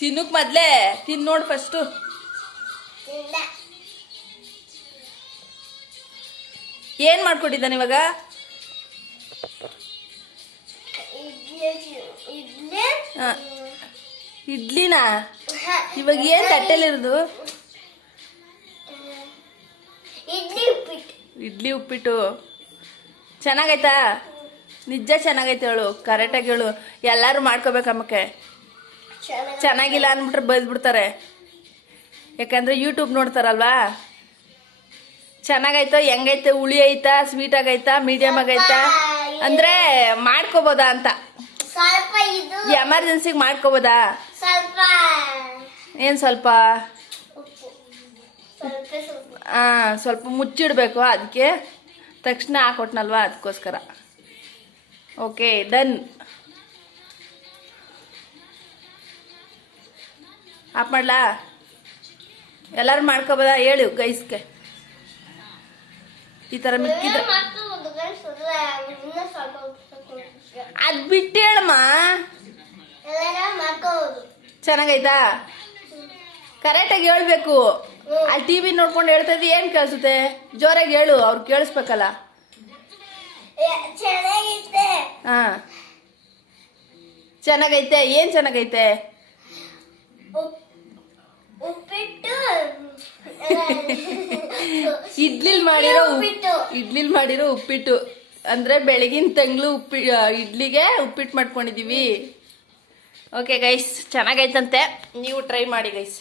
ತಿನ್ನಕ್ ಮೊದ್ಲೇ ತಿನ್ ನೋಡು ಫಸ್ಟು. ಏನ್ ಮಾಡ್ಕೊಟ್ಟಿದ್ದಾನೆ ಇವಾಗ? ಇಡ್ಲಿನಾ? ಇವಾಗ ಏನ್ ತಟ್ಟೆಲಿರೋದು? ಇಡ್ಲಿ ಉಪ್ಪಿಟ್ಟು ಚೆನ್ನಾಗೈತಾ? ನಿಜ ಚೆನ್ನಾಗೈತೆ ಹೇಳು, ಕರೆಕ್ಟಾಗಿ ಹೇಳು. ಎಲ್ಲಾರು ಮಾಡ್ಕೋಬೇಕಮ್ಮಕ್ಕೆ. ಚೆನ್ನಾಗಿಲ್ಲ ಅಂದ್ಬಿಟ್ರೆ ಬೈದ್ಬಿಡ್ತಾರೆ, ಯಾಕಂದ್ರೆ ಯೂಟ್ಯೂಬ್ ನೋಡ್ತಾರಲ್ವಾ. ಚೆನ್ನಾಗೈತೋ ಹೆಂಗೈತೆ, ಹುಳಿ ಐತಾ, ಸ್ವೀಟ್ ಆಗೈತಾ, ಮೀಡಿಯಮ್ ಆಗೈತಾ ಅಂದ್ರೆ ಮಾಡ್ಕೋಬೋದಾ ಅಂತ. ಎಮರ್ಜೆನ್ಸಿಗೆ ಮಾಡ್ಕೋಬೋದಾ? ಏನ್ ಸ್ವಲ್ಪ? ಸ್ವಲ್ಪ ಮುಚ್ಚಿಡ್ಬೇಕು, ಅದಕ್ಕೆ ತಕ್ಷಣ ಹಾಕೊಟ್ನಲ್ವಾ, ಅದಕ್ಕೋಸ್ಕರ. Okay, done. ಆಫ್ ಮಾಡ್ಲಾ? ಎಲ್ಲಾರು ಮಾಡ್ಕೋಬೋದಾ ಹೇಳು ಗೈಸ್ಗೆ. ಈ ತರ ಮಿಕ್ಕಿದ್ರೆ ಅದ್ ಬಿಟ್ಟು ಹೇಳಮ್ಮ. ಚೆನ್ನಾಗೈತಾ? ಕರೆಕ್ಟಾಗಿ ಹೇಳ್ಬೇಕು. ಅಲ್ಲಿ ಟಿವಿ ನೋಡ್ಕೊಂಡು ಹೇಳ್ತಾ ಇದ್ದಿ, ಏನ್ ಕೇಳಿಸುತ್ತೆ? ಜೋರಾಗಿ ಹೇಳು, ಅವ್ರು ಕೇಳಿಸ್ಬೇಕಲ್ಲ. ಹಾ, ಚೆನ್ನಾಗೈತೆ. ಏನ್ ಚೆನ್ನಾಗೈತೆ? ಇಡ್ಲಿಲ್ ಮಾಡಿರೋ ಉಪ್ಪಿಟ್ಟು ಅಂದ್ರೆ ಬೆಳಗಿನ ತಂಗ್ಳು ಇಡ್ಲಿಗೆ ಉಪ್ಪಿಟ್ಟು ಮಾಡ್ಕೊಂಡಿದೀವಿ. ಓಕೆ ಗೈಸ್, ಚೆನ್ನಾಗೈತಂತೆ, ನೀವು ಟ್ರೈ ಮಾಡಿ ಗೈಸ್.